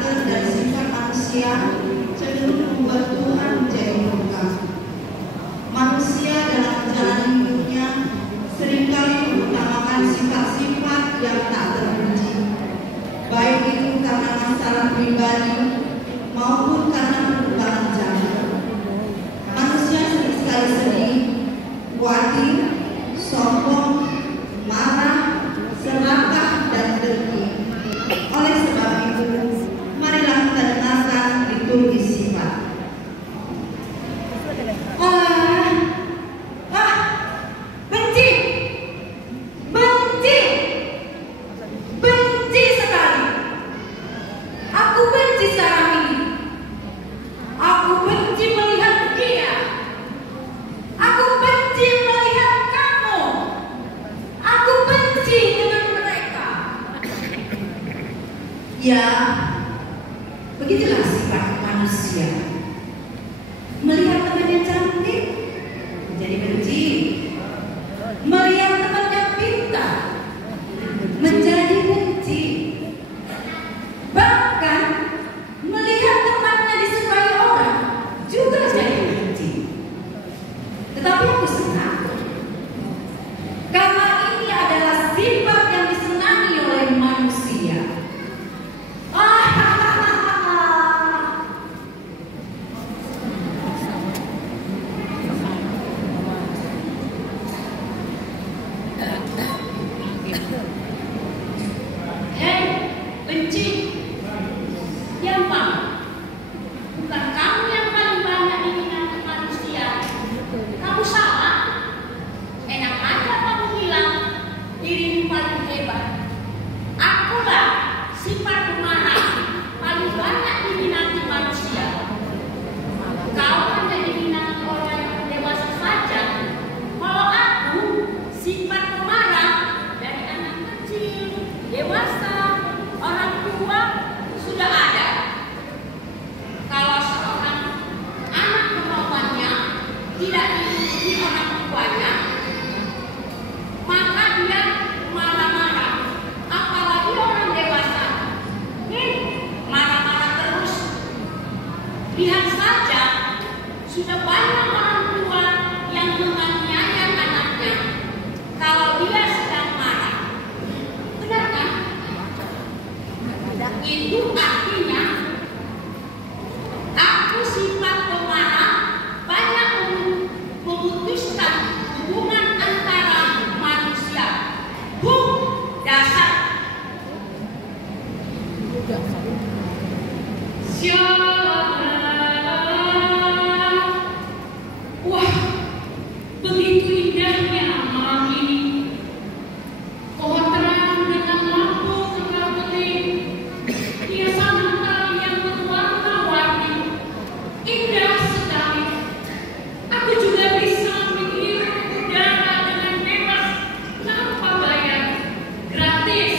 karakter dan sifat manusia cenderung membuat Tuhan menjadi murka. Manusia dalam menjalani hidupnya seringkali mengutamakan sifat-sifat yang tak terpuji, baik itu karena masalah pribadi maupun karena perkembangan zaman. Manusia sering sekali sedih, khawatir, sombong, marah, serakah, dan dengki. Oleh sebab itu, marilah kita dengarkan liturgi sifat. Benci, benci, benci sekali. Aku benci sekarang ini. Aku benci melihat dia. Aku benci melihat kamu. Aku benci dengan mereka. Ya, begitulah sifat manusia. Melihat temannya cantik, menjadi benci. Melihat temannya pintar, menjadi benci. Bahkan melihat temannya disukai orang, juga jadi benci. Tetapi aku senang, karena ini adalah sifat yang disenangi oleh manusia. Hei, benci. Yang mana? Bukan kamu yang paling banyak diminati manusia. Kamu salah. Enak aja kamu bilang dirimu paling hebat. Akulah sifat pemarah paling banyak diminati manusia. Kau hanya diminati orang dewasa saja. Kalau aku sifat pemarah dari anak kecil, dewasa, orang tua sudah ada. Kalau seorang anak kemauannya tidak diikuti orang tuanya, maka dia marah-marah. Apalagi orang dewasa, marah-marah terus. Lihat saja, sudah banyak orang tua yang menganiaya anaknya kalau dia sedang marah. Benar kan? Itu artinya aku sifat pemarah banyak memutuskan hubungan antara manusia. Dasar. Wah, begitu indahnya malam ini. Pohon terang dengan lampu kertas-kertas, hiasan natal yang berwarna-warni, indah sekali. Aku juga bisa menghirup udara dengan bebas tanpa bayar, gratis.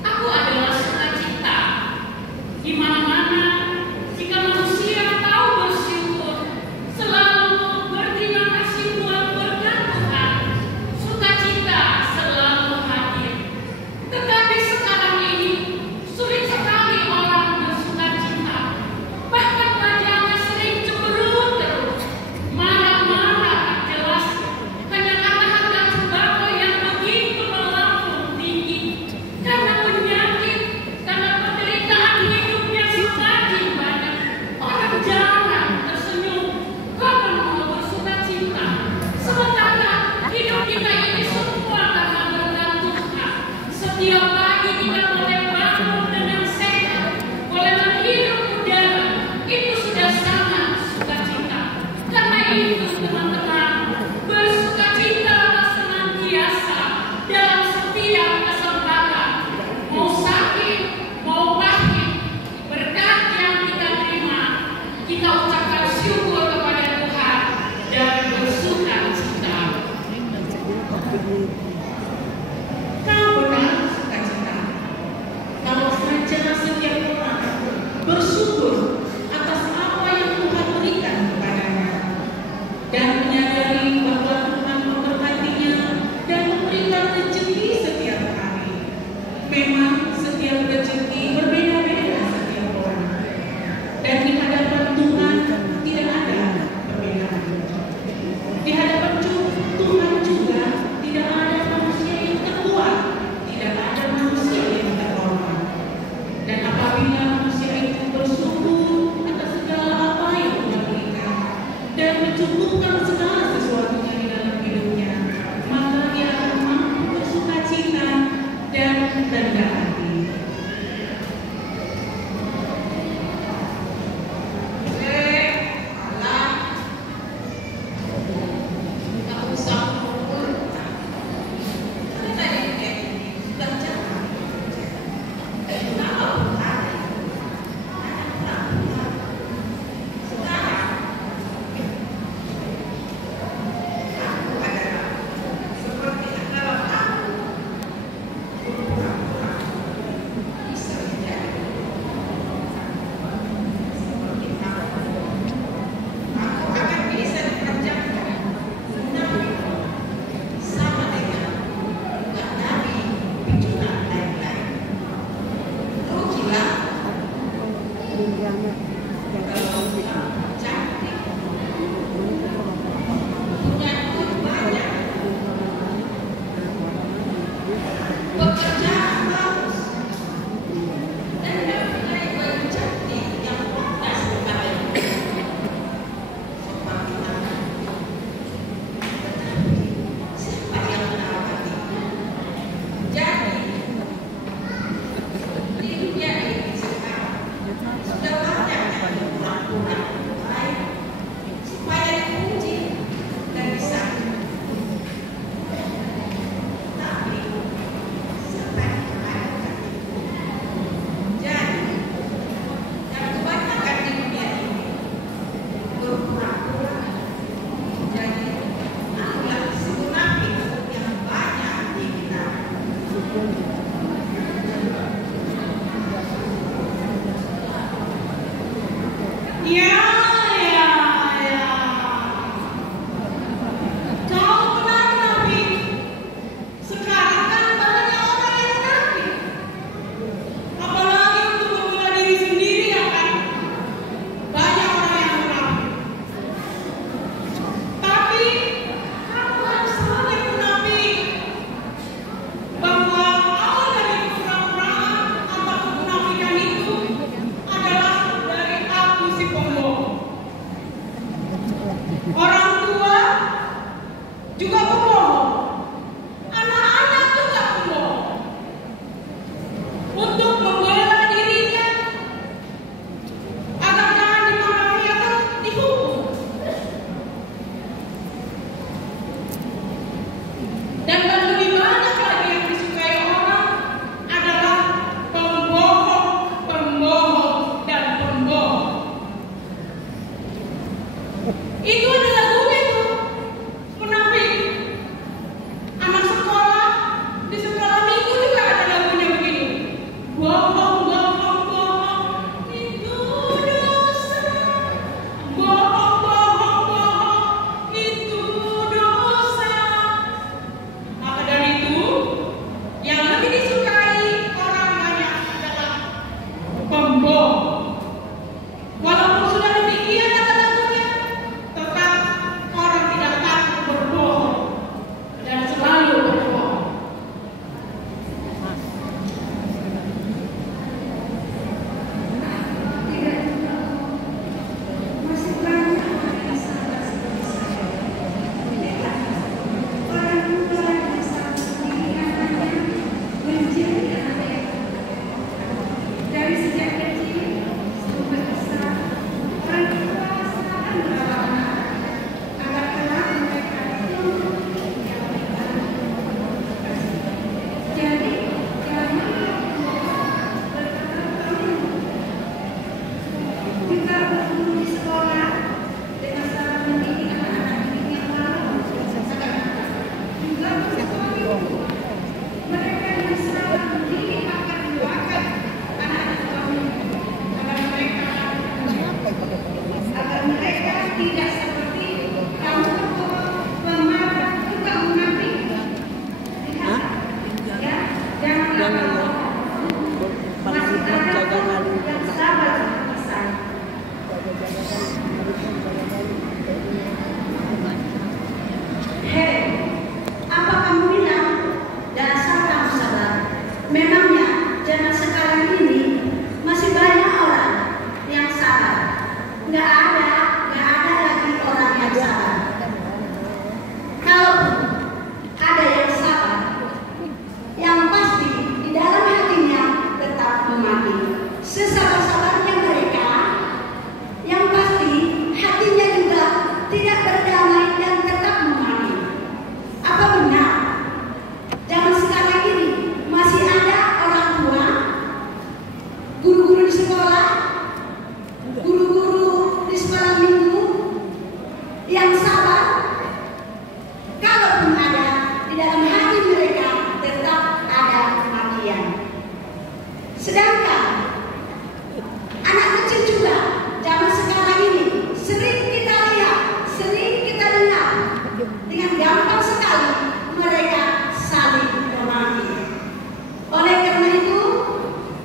Aku adalah sukacita. Di mana-mana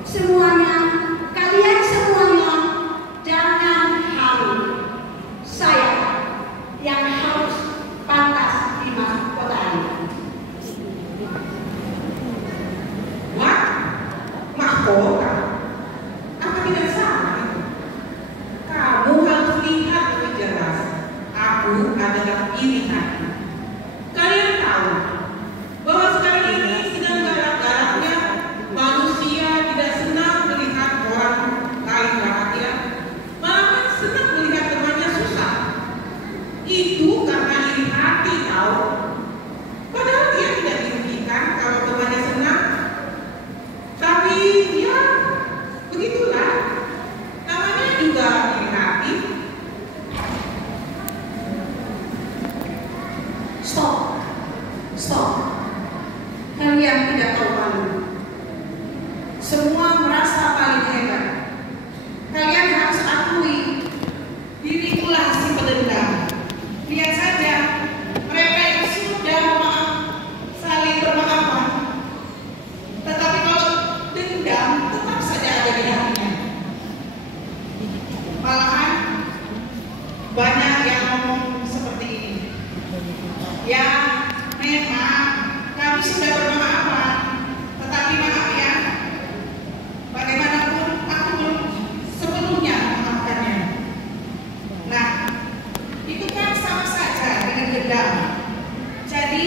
Semuanya, kalian semuanya juga dirapi. Stop. Kalian tidak tahu malu. Semua merasa paling hebat. Kalian harus akui diri itulah si pendendam. Lihat saja mereka yang sudah saling bermaafan, tetapi kalau dendam tetap saja ada di hatinya. Malahan banyak yang ngomong seperti ini. Ya, memang kami sudah bermaafan, tetapi maaf ya, bagaimanapun aku belum sepenuhnya memaafkannya. Nah, itu kan sama saja dengan dendam. Jadi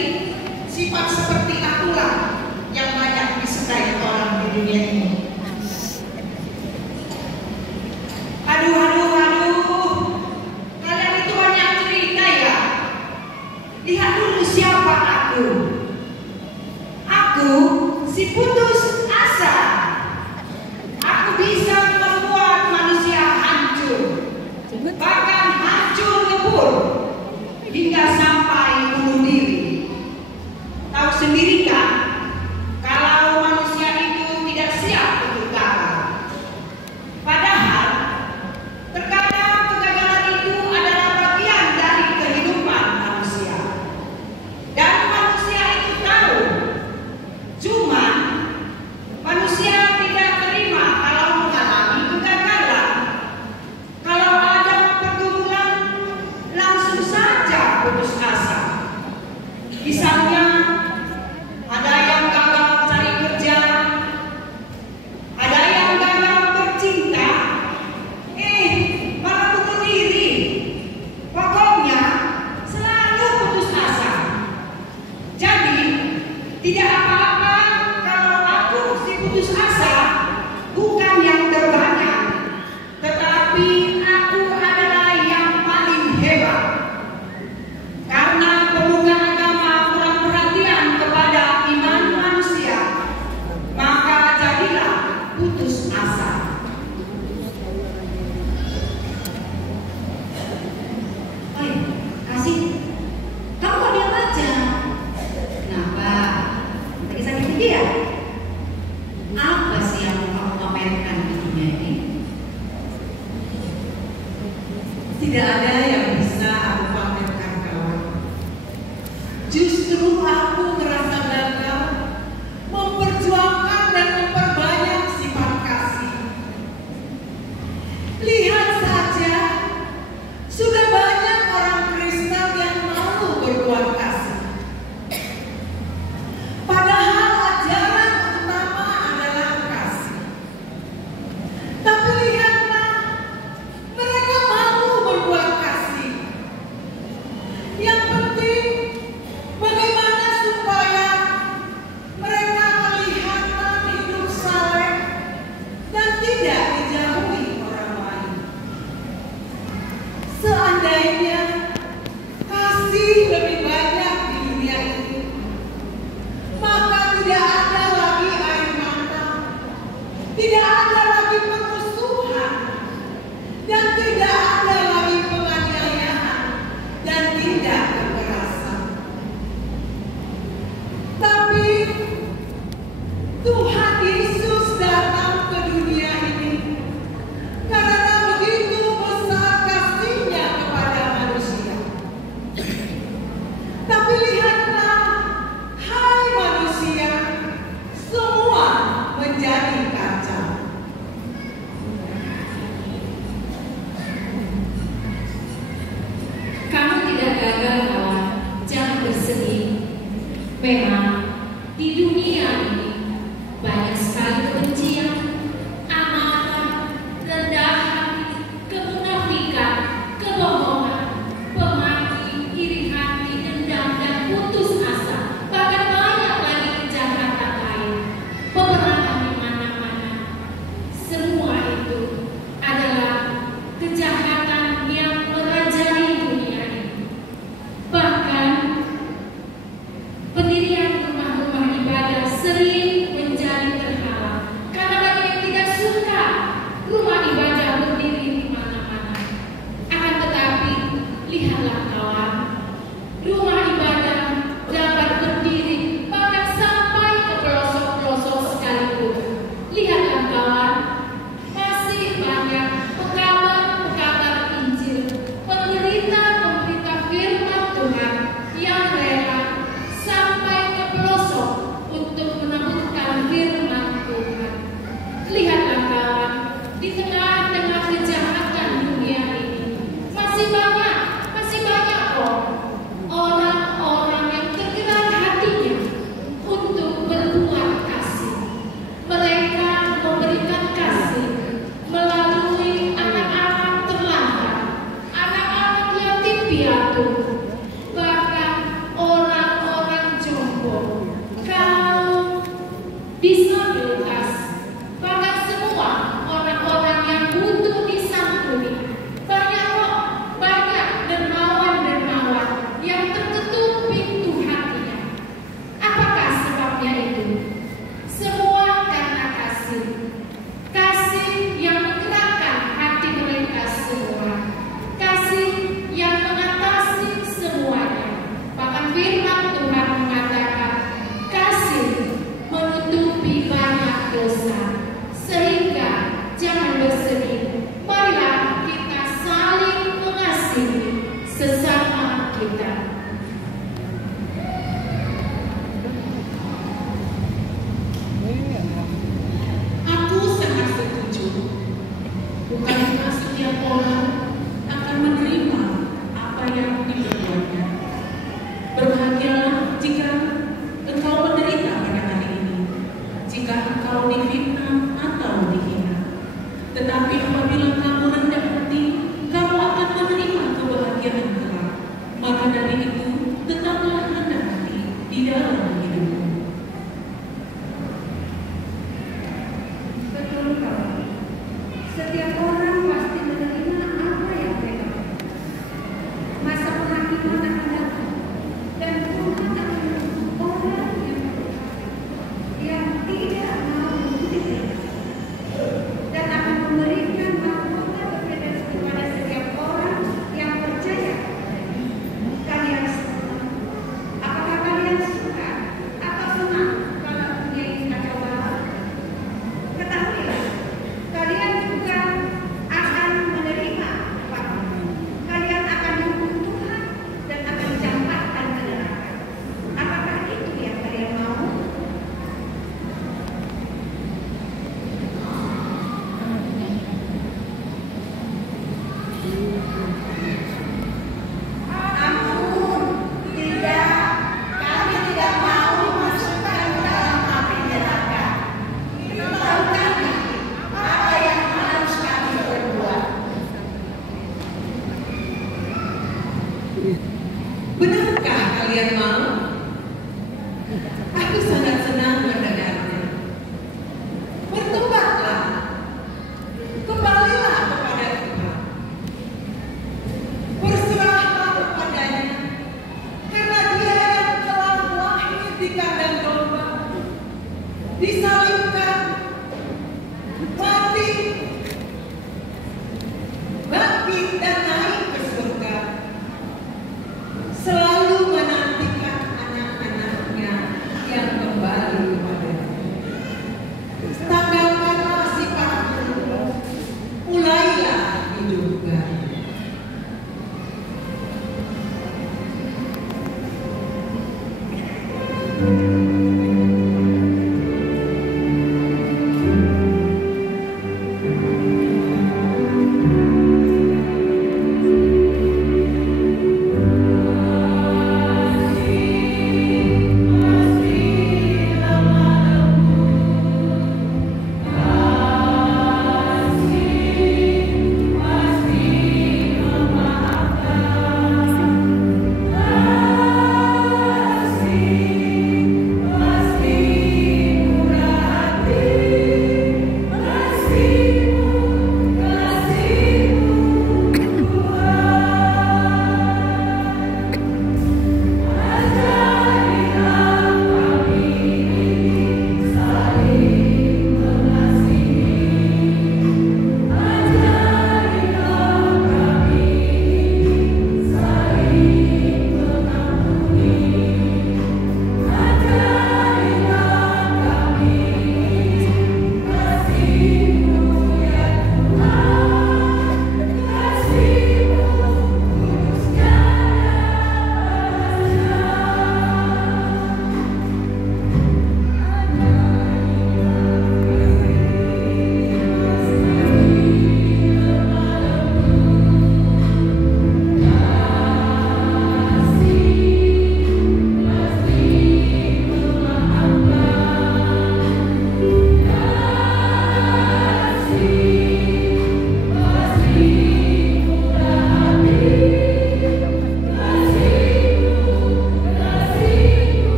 sifat seperti akulah yang banyak disukai orang di dunia ini. Aduh, kalian itu hanya cerita ya. Lihat dulu siapa aku. Aku si putus asa. Aku bisa membuat manusia hancur, bahkan hancur lebur hingga